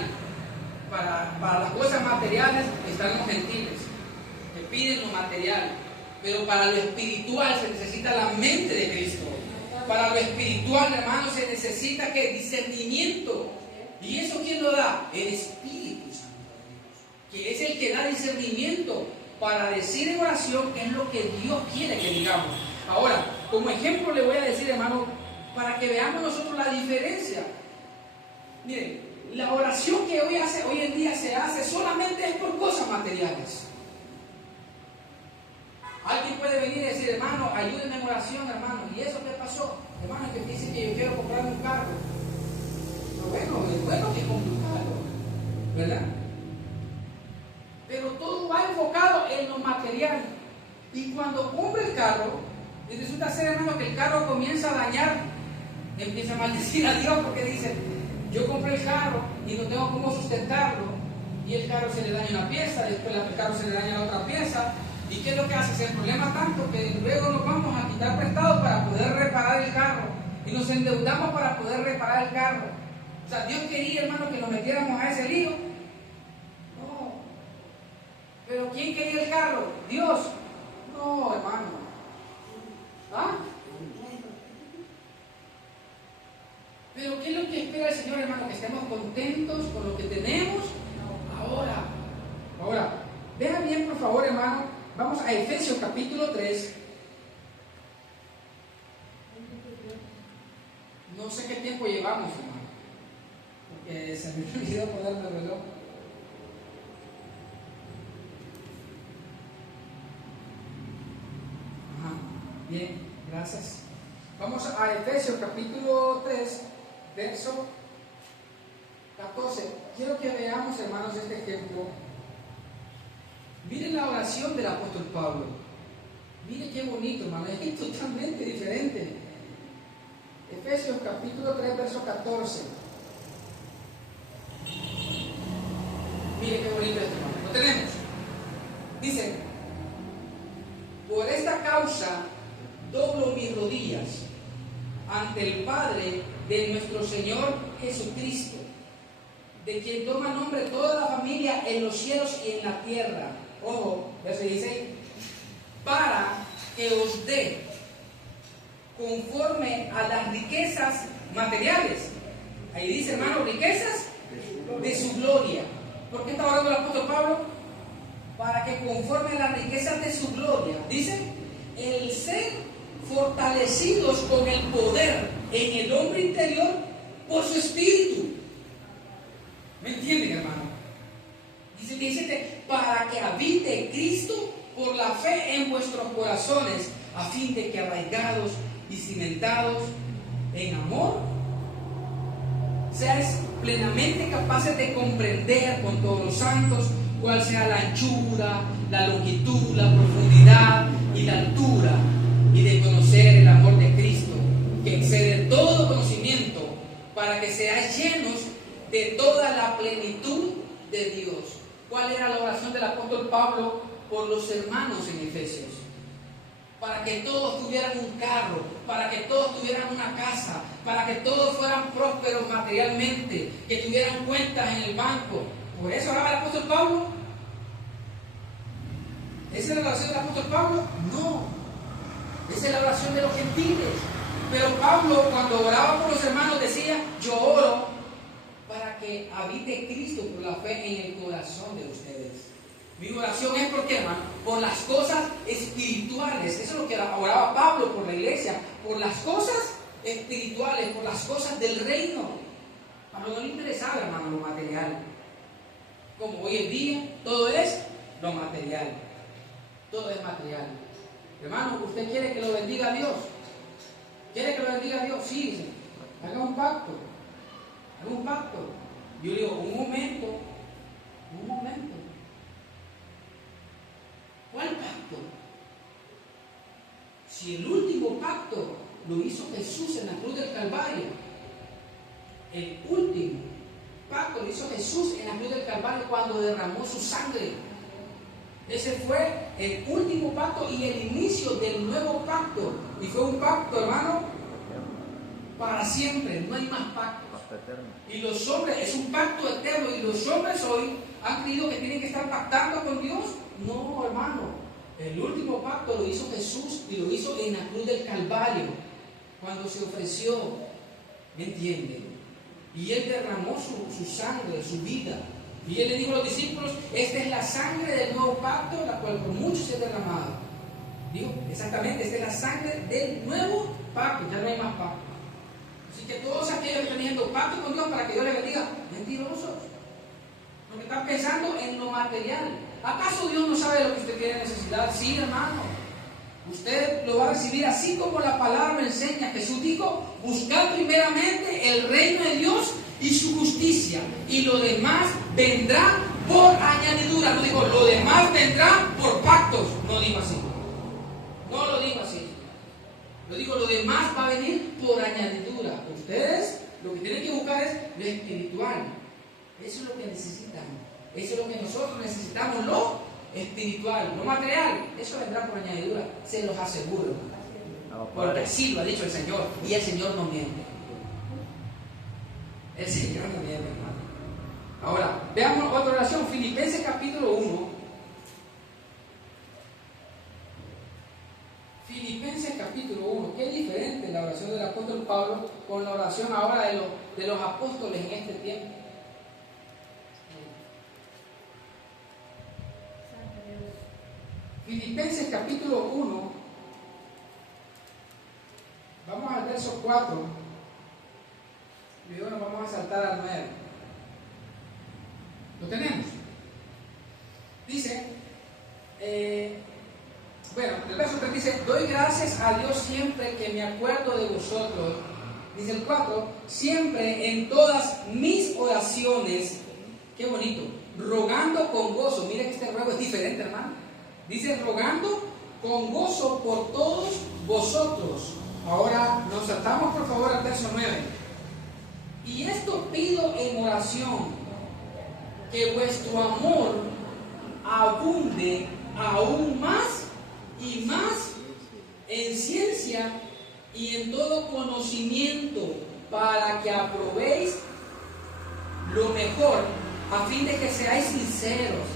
Para las cosas materiales están los gentiles, que piden lo material, pero para lo espiritual se necesita la mente de Cristo. Para lo espiritual, hermano, se necesita ¿qué? Discernimiento. ¿Y eso quién lo da? El Espíritu Santo de Dios, que es el que da discernimiento para decir en oración qué es lo que Dios quiere que digamos. Ahora, como ejemplo le voy a decir, hermano, para que veamos nosotros la diferencia. Miren, la oración que hoy en día se hace solamente es por cosas materiales. Alguien puede venir y decir, hermano, ayúdenme en oración, hermano. ¿Y eso qué pasó? Hermano, que dice que yo quiero comprarme un carro. Bueno, es bueno que compre un carro, ¿verdad? Pero todo va enfocado en lo material. Y cuando compre el carro, y resulta ser, hermano, que el carro comienza a dañar, empieza a maldecir a Dios porque dice, yo compré el carro y no tengo cómo sustentarlo, y el carro se le daña una pieza, después el carro se le daña la otra pieza. ¿Y qué es lo que hace? Se problema tanto que luego nos vamos a quitar prestado para poder reparar el carro, y nos endeudamos para poder reparar el carro. O sea, Dios quería, hermano, que nos metiéramos a ese lío. No. ¿Pero quién quería el carro? Dios. No, hermano. ¿Ah? Pero ¿qué es lo que espera el Señor, hermano? Que estemos contentos con lo que tenemos ahora. Ahora, vean bien, por favor, hermano. Vamos a Efesios capítulo 3. No sé qué tiempo llevamos, hermano, porque se me olvidó ponerme el reloj. Ajá, bien, gracias. Vamos a Efesios capítulo 3, verso 14. Quiero que veamos, hermanos, este ejemplo. Miren la oración del apóstol Pablo. Miren qué bonito, hermano. Es totalmente diferente. Efesios capítulo 3, verso 14. Miren qué bonito esto, hermano. Lo tenemos. Dice, por esta causa doblo mis rodillas ante el Padre de nuestro Señor Jesucristo, de quien toma nombre toda la familia en los cielos y en la tierra. Ojo, verso 16, para que os dé conforme a las riquezas materiales. Ahí dice, hermano, riquezas de su gloria. ¿Por qué está hablando el apóstol Pablo? Para que conforme a las riquezas de su gloria, dice, el ser fortalecidos con el poder en el hombre interior por su espíritu. ¿Me entienden, hermano? Dice, para que habite Cristo por la fe en vuestros corazones, a fin de que arraigados y cimentados en amor, seáis plenamente capaces de comprender con todos los santos cuál sea la anchura, la longitud, la profundidad y la altura, y de conocer el amor de Cristo, que excede todo conocimiento, para que seáis llenos de toda la plenitud de Dios. ¿Cuál era la oración del apóstol Pablo por los hermanos en Efesios? Para que todos tuvieran un carro, para que todos tuvieran una casa, para que todos fueran prósperos materialmente, que tuvieran cuentas en el banco. ¿Por eso oraba el apóstol Pablo? ¿Esa es la oración del apóstol Pablo? No. Esa es la oración de los gentiles. Pero Pablo, cuando oraba por los hermanos, decía: yo oro para que habite Cristo por la fe en el corazón de ustedes. Mi oración es, ¿por qué, hermano? Por las cosas espirituales. Eso es lo que oraba Pablo por la iglesia. Por las cosas espirituales, por las cosas del reino. A Pablo no le interesaba, hermano, lo material. Como hoy en día, todo es lo material. Todo es material. Hermano, ¿usted quiere que lo bendiga Dios? ¿Quiere que lo bendiga Dios? Sí, dice. Haga un pacto. Haga un pacto. Yo le digo, un momento. ¿Cuál pacto? Si el último pacto lo hizo Jesús en la cruz del Calvario, el último pacto lo hizo Jesús en la cruz del Calvario cuando derramó su sangre. Ese fue el último pacto y el inicio del nuevo pacto. Y fue un pacto, hermano, para siempre. No hay más pactos. Y los hombres, es un pacto eterno. Y los hombres hoy han creído que tienen que estar pactando con Dios. No, hermano. El último pacto lo hizo Jesús y lo hizo en la cruz del Calvario, cuando se ofreció. ¿Me entienden? Y Él derramó su sangre, su vida. Y Él le dijo a los discípulos: esta es la sangre del nuevo pacto, la cual por muchos se ha derramado. Digo, exactamente, esta es la sangre del nuevo pacto, ya no hay más pacto. Así que todos aquellos que están haciendo pacto con Dios para que Dios les bendiga, mentirosos. Porque están pensando en lo material. ¿Acaso Dios no sabe de lo que usted tiene necesidad? Sí, hermano. Usted lo va a recibir así como la palabra me enseña. Jesús dijo: buscad primeramente el reino de Dios y su justicia, y lo demás vendrá por añadidura. No digo lo demás vendrá por pactos. No digo así. No lo digo así. Lo digo, lo demás va a venir por añadidura. Ustedes lo que tienen que buscar es lo espiritual. Eso es lo que necesitan. Eso es lo que nosotros necesitamos, lo espiritual, lo material. Eso vendrá por añadidura, se los aseguro. Porque así lo ha dicho el Señor. Y el Señor no miente. El Señor no miente, hermano. Ahora, veamos otra oración. Filipenses capítulo 1. Filipenses capítulo 1. Qué diferente la oración del apóstol Pablo con la oración ahora de los apóstoles en este tiempo. Filipenses capítulo 1. Vamos al verso 4. Y luego nos vamos a saltar al 9. ¿Lo tenemos? Dice, el verso 3 dice: doy gracias a Dios siempre que me acuerdo de vosotros. Dice el 4: siempre en todas mis oraciones. Qué bonito. Rogando con gozo. Mire que este ruego es diferente, hermano. Dice: rogando con gozo por todos vosotros. Ahora nos saltamos por favor al verso 9. Y esto pido en oración, que vuestro amor abunde aún más y más en ciencia y en todo conocimiento, para que aprobéis lo mejor, a fin de que seáis sinceros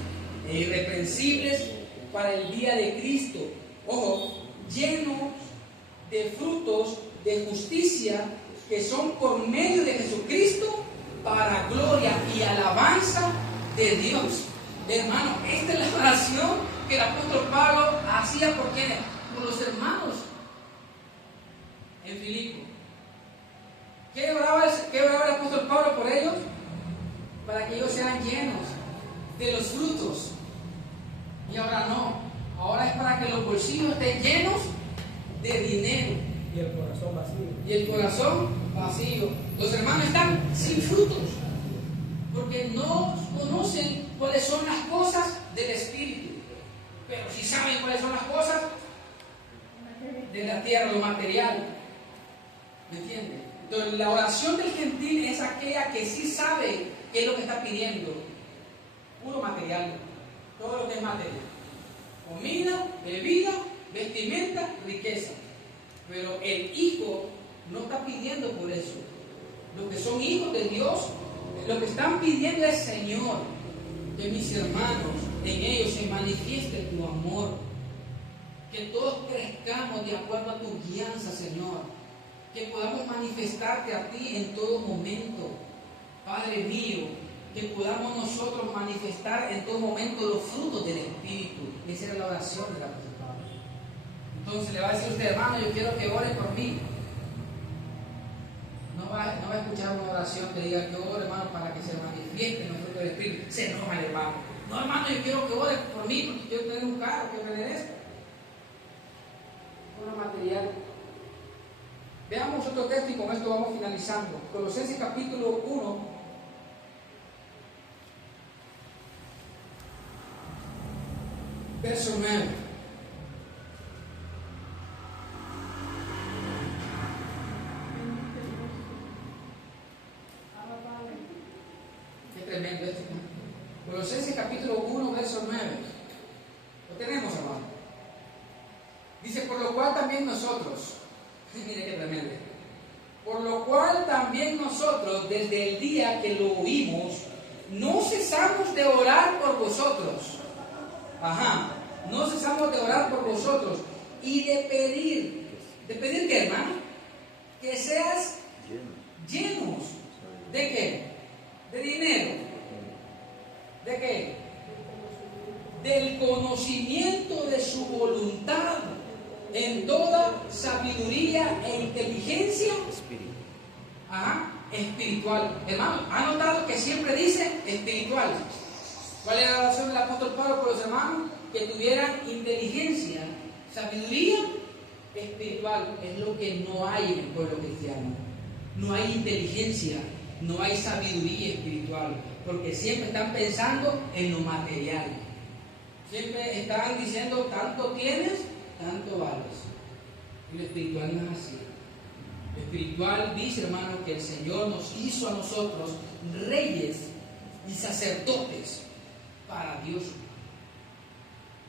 e irreprensibles para el día de Cristo. Ojo, llenos de frutos de justicia, que son por medio de Jesucristo, para gloria y alabanza de Dios. Hermano, esta es la oración que el apóstol Pablo hacía por quienes, por los hermanos en Filipo. ¿Qué oraba el apóstol Pablo por ellos? Para que ellos sean llenos de los frutos. Y ahora no, ahora es para que los bolsillos estén llenos de dinero. Y el corazón vacío. Y el corazón vacío. Los hermanos están sin frutos. Porque no conocen cuáles son las cosas del Espíritu. Pero sí saben cuáles son las cosas de la tierra, lo material. ¿Me entienden? Entonces, la oración del gentil es aquella que sí sabe qué es lo que está pidiendo. Puro material. Todo lo que es material. Comida, bebida, vestimenta, riqueza. Pero el hijo no está pidiendo por eso. Los que son hijos de Dios, lo que están pidiendo es: Señor, que mis hermanos, en ellos se manifieste tu amor. Que todos crezcamos de acuerdo a tu guianza, Señor. Que podamos manifestarte a ti en todo momento. Padre mío, que podamos nosotros manifestar en todo momento los frutos del Espíritu. Esa era la oración del apóstol Pablo. Entonces le va a decir a usted: hermano, yo quiero que ore por mí. No va a escuchar una oración que diga que ore, hermano, para que se manifieste en los frutos del Espíritu. Se enoja el hermano. No, hermano, yo quiero que ore por mí porque quiero tener un carro, que merezco. Puro material. Veamos otro texto y con esto vamos finalizando. Colosenses capítulo 1. Verso 9. Qué tremendo esto. Colosenses capítulo 1, verso 9. Lo tenemos, hermano. Dice: por lo cual también nosotros, mire qué tremendo. Por lo cual también nosotros, desde el día que lo oímos, no cesamos de orar por vosotros. No cesamos de orar por vosotros y de pedir. ¿De pedir qué, hermano? Que seas llenos. ¿De qué? De dinero. ¿De qué? Del conocimiento de su voluntad en toda sabiduría e inteligencia espiritual. Hermano, ¿ha notado que siempre dice espiritual? ¿Cuál era la oración del apóstol Pablo por los hermanos? Que tuvieran inteligencia, sabiduría espiritual. Es lo que no hay en el pueblo cristiano. No hay inteligencia, no hay sabiduría espiritual, porque siempre están pensando en lo material. Siempre están diciendo: tanto tienes, tanto vales. Y lo espiritual no es así. Lo espiritual dice, hermano, que el Señor nos hizo a nosotros reyes y sacerdotes para Dios.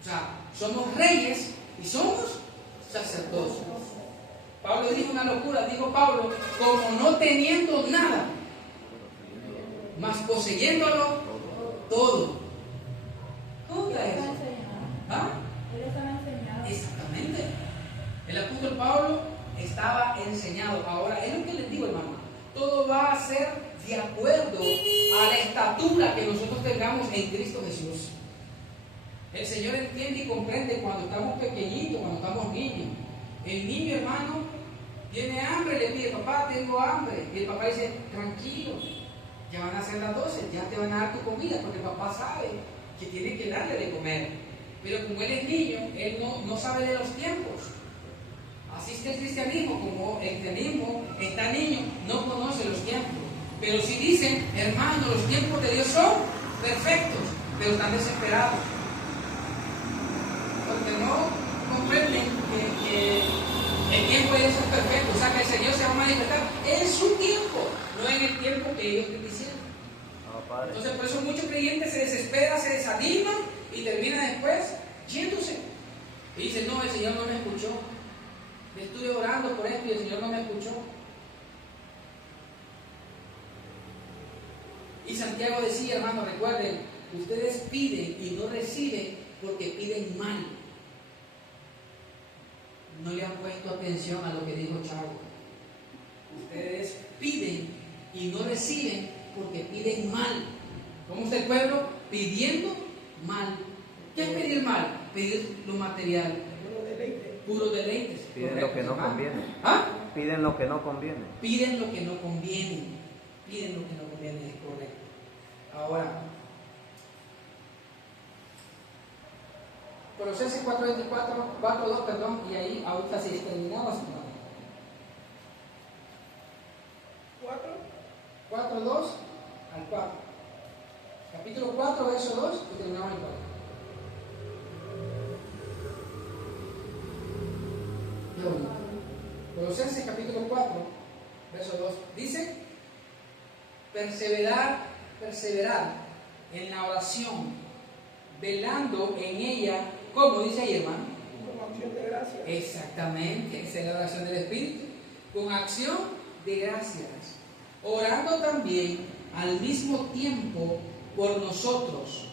O sea, somos reyes y somos sacerdotes. Pablo dijo una locura, dijo Pablo: como no teniendo nada, mas poseyéndolo todo. ¿Cómo está eso? Exactamente. El apóstol Pablo estaba enseñado. Ahora, es lo que les digo, hermano. Todo va a ser de acuerdo a la estatura que nosotros tengamos en Cristo Jesús. El Señor entiende y comprende cuando estamos pequeñitos, cuando estamos niños. El niño, hermano, tiene hambre, le pide: papá, tengo hambre. Y el papá dice: tranquilo, ya van a ser las 12, ya te van a dar tu comida, porque el papá sabe que tiene que darle de comer. Pero como él es niño, él no sabe de los tiempos. Así está el cristianismo. Como el cristianismo está niño, no conoce los tiempos. Pero si dicen: hermano, los tiempos de Dios son perfectos, pero están desesperados, porque no comprenden que el tiempo de Dios es perfecto. O sea, que el Señor se va a manifestar en su tiempo, no en el tiempo que ellos te quisieron. Entonces, por eso muchos creyentes se desesperan, se desaniman y terminan después yéndose. Y dicen: no, el Señor no me escuchó. Le estuve orando por esto y el Señor no me escuchó. Y Santiago decía, hermano, recuerden, ustedes piden y no reciben porque piden mal. No le han puesto atención a lo que dijo Chavo. Ustedes piden y no reciben porque piden mal. ¿Cómo está el pueblo? Pidiendo mal. ¿Qué es pedir mal? Pedir lo material. Puros deleites. Piden lo que no conviene. Piden lo que no conviene. Piden lo que no conviene. Piden lo que no conviene, es correcto. Ahora, Colosenses 4:2, y ahí ahorita sí terminamos. 4, 2 al 4. Capítulo 4, verso 2, y terminamos el 4. Qué bonito. Colosenses capítulo 4, verso 2. Dice: perseverar en la oración, velando en ella, ¿cómo dice ahí, hermano? Con acción de gracias. Exactamente, esa es la oración del Espíritu. Con acción de gracias, orando también al mismo tiempo por nosotros,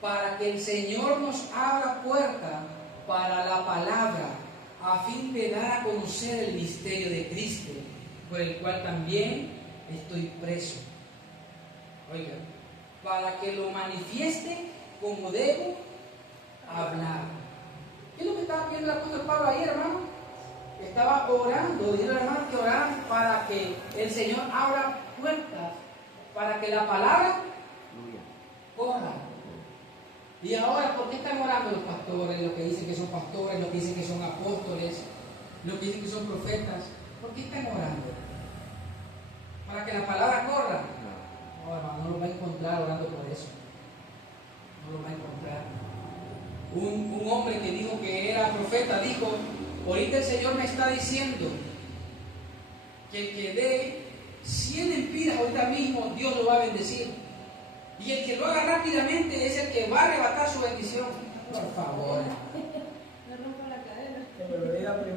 para que el Señor nos abra puerta para la palabra, a fin de dar a conocer el misterio de Cristo, por el cual también estoy preso. Oiga, para que lo manifieste como debo hablar. ¿Qué es lo que estaba pidiendo el apóstol Pablo ahí, hermano? Estaba orando, diciendo al hermano que oraran para que el Señor abra puertas, para que la palabra corra. Y ahora, ¿por qué están orando los pastores, los que dicen que son pastores, los que dicen que son apóstoles, los que dicen que son profetas? ¿Por qué están orando? ¿Para que la palabra corra? No, hermano, no lo va a encontrar orando por eso. No lo va a encontrar. Un hombre que dijo que era profeta dijo: ahorita el Señor me está diciendo que el que dé 100 empiras ahorita mismo, Dios lo va a bendecir. Y el que lo haga rápidamente es el que va a arrebatar su bendición. Por favor.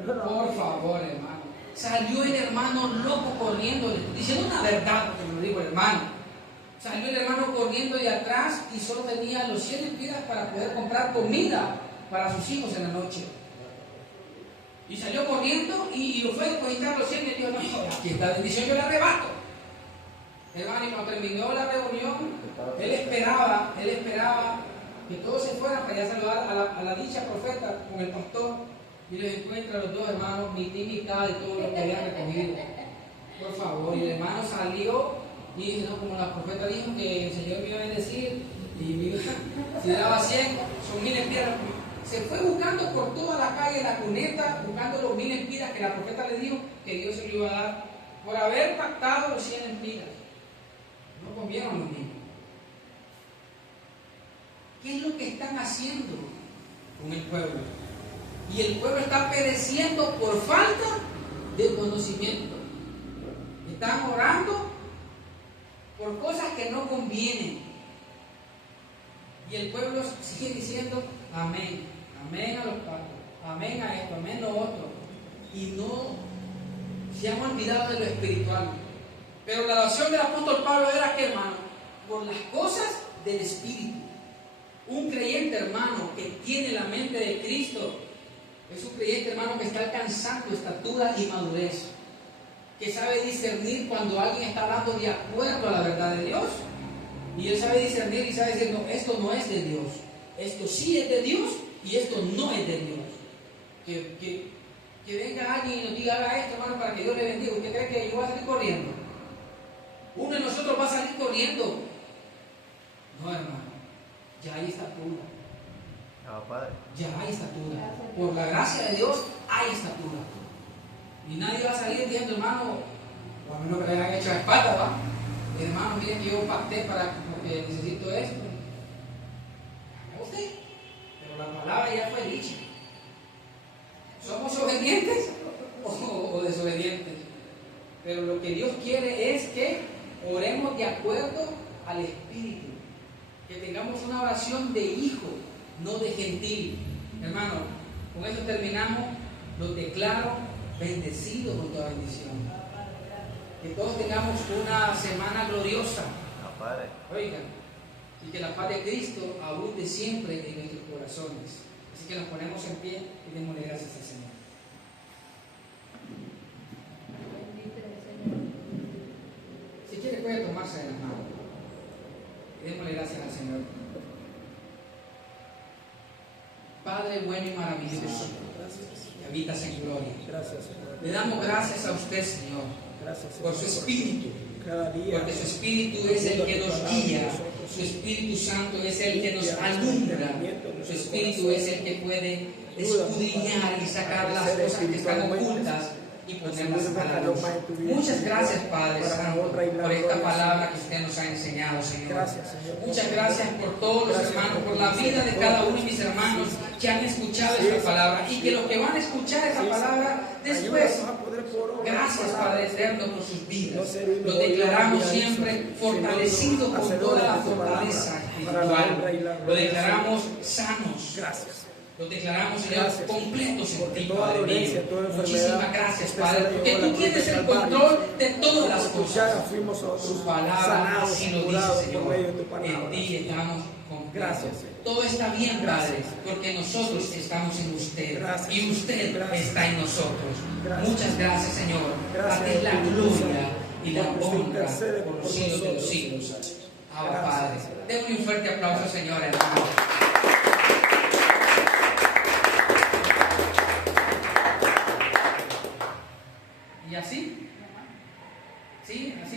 Por favor, hermano. Salió el hermano loco corriendo, diciendo una verdad, porque me lo dijo el hermano. Salió el hermano corriendo de atrás y solo tenía los 100 empiras para poder comprar comida para sus hijos en la noche. Y salió corriendo y lo fue a depositar los 100 y le dijo: no, aquí esta bendición yo la arrebato. Hermano, y cuando terminó la reunión, él esperaba que todos se fueran para ir a saludar a la dicha profeta con el pastor, y los encuentra a los dos hermanos mitad y mitad de todo lo que habían recogido. Por favor, y el hermano salió y dijo: no, como la profeta dijo que el Señor me iba a bendecir, y si daba 100, son 1000 empiras. Se fue buscando por toda la calle la cuneta, buscando los 1000 empiras que la profeta le dijo que Dios se lo iba a dar, por haber pactado los 100 empiras. No convieron los niños. ¿Qué es lo que están haciendo con el pueblo? Y el pueblo está pereciendo por falta de conocimiento. Están orando por cosas que no convienen. Y el pueblo sigue diciendo amén, amén a los pactos, amén a esto, amén a lo otro. Y no se han olvidado de lo espiritual. Pero la oración del apóstol Pablo era que, hermano, por las cosas del Espíritu. Un creyente, hermano, que tiene la mente de Cristo, es un creyente, hermano, que está alcanzando estatura y madurez, que sabe discernir cuando alguien está hablando de acuerdo a la verdad de Dios, y él sabe discernir y sabe decir: no, esto no es de Dios, esto sí es de Dios y esto no es de Dios. Que venga alguien y nos diga: haga esto, hermano, para que Dios le bendiga. ¿Usted cree que yo voy a salir corriendo? Uno de nosotros va a salir corriendo. No, hermano, ya hay estatura. Ya hay estatura. Por la gracia de Dios hay estatura. Y nadie va a salir diciendo: hermano, o a menos que le hayan hecho la espalda, ¿va? Hermano, miren que yo pacté porque necesito esto. ¿A usted? Pero la palabra ya fue dicha. ¿Somos obedientes o desobedientes? Pero lo que Dios quiere es que oremos de acuerdo al Espíritu, que tengamos una oración de hijo, no de gentil. Hermano, con esto terminamos. Los declaro bendecidos con toda bendición. Que todos tengamos una semana gloriosa. Oigan, y que la paz de Cristo abunde siempre en nuestros corazones. Así que nos ponemos en pie y démosle gracias al Señor. Si quiere puede tomarse de las manos y démosle gracias al Señor. Padre bueno y maravilloso, que habitas en gloria. Gracias, Señor. Le damos gracias a usted, Señor, Gracias, Señor, por su Espíritu. cada día. Porque su Espíritu es el que nos guía, su Espíritu Santo es el que nos alumbra, su Espíritu es el que puede escudriñar y sacar las cosas que están ocultas y ponerlas a la luz. Muchas gracias, Padre Santo, por esta palabra que usted nos ha enseñado, Señor. Muchas gracias por todos los hermanos, por la vida de cada uno de mis hermanos que han escuchado esta palabra y que los que van a escuchar esta palabra después. Gracias, Padre eterno, por sus vidas. Los declaramos siempre fortalecidos con toda la fortaleza espiritual. Lo declaramos sanos. Los declaramos, Señor, completos en ti, Padre mío. Muchísimas gracias, Padre, porque tú tienes el control de todas las cosas. Su palabra así lo dice, Señor. En ti estamos completos. Todo está bien, Padre, porque nosotros estamos en usted y usted está en nosotros. Muchas gracias, Señor. A ti la gloria y la honra por los siglos de los siglos. Ahora, Padre, démosle un fuerte aplauso, Señor, hermano. Y así, sí, así que